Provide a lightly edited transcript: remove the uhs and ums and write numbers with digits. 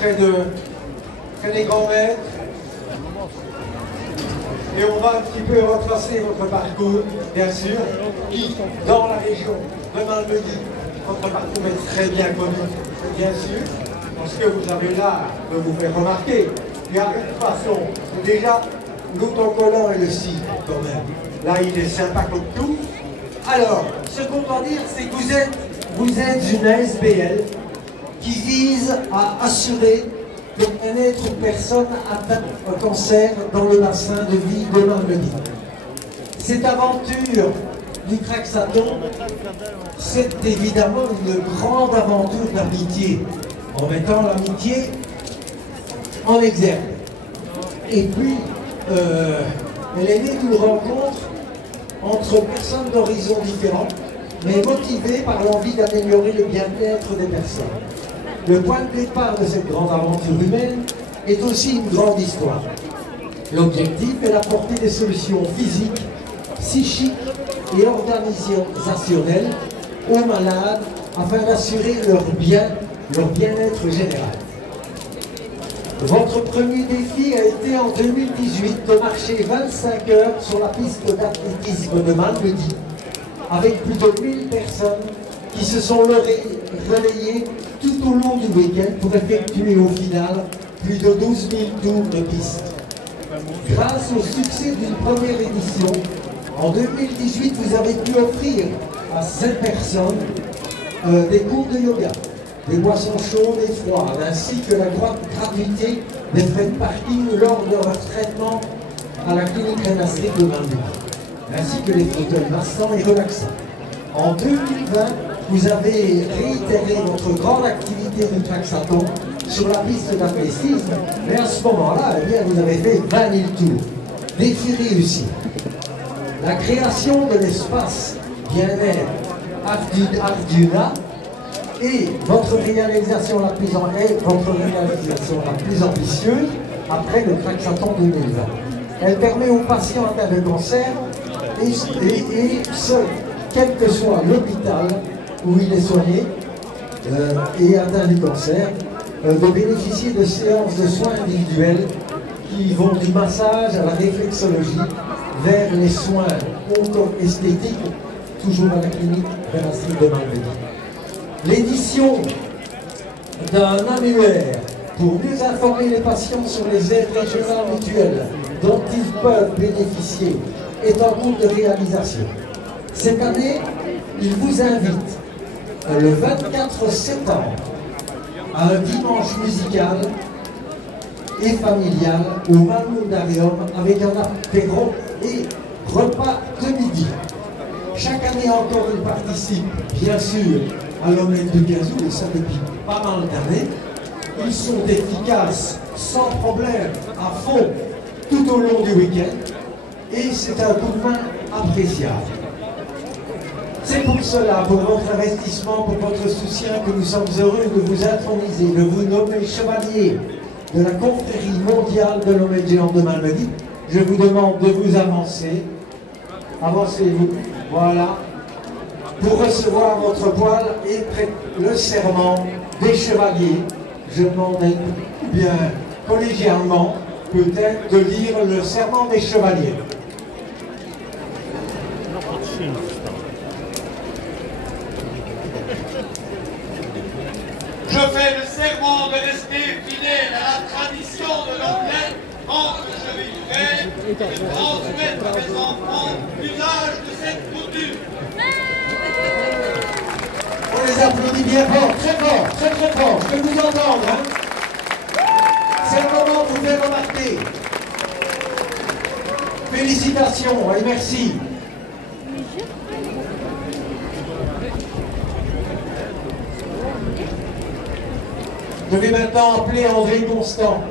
près des grands maîtres. Et on va un petit peu retracer votre parcours, bien sûr, qui, dans la région de Malmedy, votre parcours est très bien connu, bien sûr, parce que vous avez l'art de vous faire remarquer. Il y a une façon, déjà, l'autocollant et le site, quand même. Là, il est sympa comme tout. Alors, ce qu'on va dire, c'est que vous êtes une ASBL qui vise à assurer le bien-être aux personnes atteintes d'un cancer dans le bassin de vie de Malmedy. Cette aventure du Traxathon, c'est évidemment une grande aventure d'amitié, en mettant l'amitié en exergue. Et puis, elle est née d'une rencontre entre personnes d'horizons différents, mais motivées par l'envie d'améliorer le bien-être des personnes. Le point de départ de cette grande aventure humaine est aussi une grande histoire. L'objectif est d'apporter des solutions physiques, psychiques et organisationnelles aux malades afin d'assurer leur bien-être général. Votre premier défi a été en 2018 de marcher 25 heures sur la piste d'athlétisme de Malmedy, avec plus de 1000 personnes qui se sont relayées tout au long du week-end pour effectuer au final plus de 12 000 tours de piste. Grâce au succès d'une première édition, en 2018, vous avez pu offrir à 7 personnes des cours de yoga, des boissons chaudes et froides, ainsi que la gratuité des frais de parking lors de leur traitement à la clinique rénastrique de Malmedy, ainsi que les fauteuils massants et relaxants. En 2020, vous avez réitéré votre grande activité du Traxathon sur la piste d'athlétisme, mais à ce moment-là, eh bien, vous avez fait 20 000 tours. Défi réussi. La création de l'espace bien-être Arjuna et votre réalisation la plus ambitieuse après le Traxathon 2020. Elle permet aux patients atteints de cancer, et ce, quel que soit l'hôpital où il est soigné et atteint du cancer, de bénéficier de séances de soins individuels qui vont du massage à la réflexologie vers les soins onco-esthétiques, toujours à la clinique rénastrique de Malmedy. L'édition d'un annuaire pour mieux informer les patients sur les aides régionales mutuelles dont ils peuvent bénéficier est en cours de réalisation. Cette année, il vous invite le 24 septembre à un dimanche musical et familial au Malmundarium avec un apéro et repas de midi. Chaque année encore, il participe, bien sûr, à l'omelette de gazou, et ça depuis pas mal d'années. Ils sont efficaces, sans problème, à fond, tout au long du week-end, et c'est un coup de main appréciable. C'est pour cela, pour votre investissement, pour votre soutien, que nous sommes heureux de vous introniser, de vous nommer chevalier de la confrérie mondiale de l'homme géant de Malmedy. Je vous demande de vous avancer. Avancez-vous, voilà, pour recevoir votre poil et le serment des chevaliers. Je demande bien collégialement, peut-être, de lire le serment des chevaliers. Je fais le serment de rester fidèle à la tradition de l'omelette tant que je vivrai et de transmettre à mes enfants l'usage de cette coutume. On les applaudit bien fort, très fort, très très fort. Je peux vous entendre, hein? C'est le moment de vous faire remarquer. Félicitations et merci. Je vais maintenant appeler André Constant.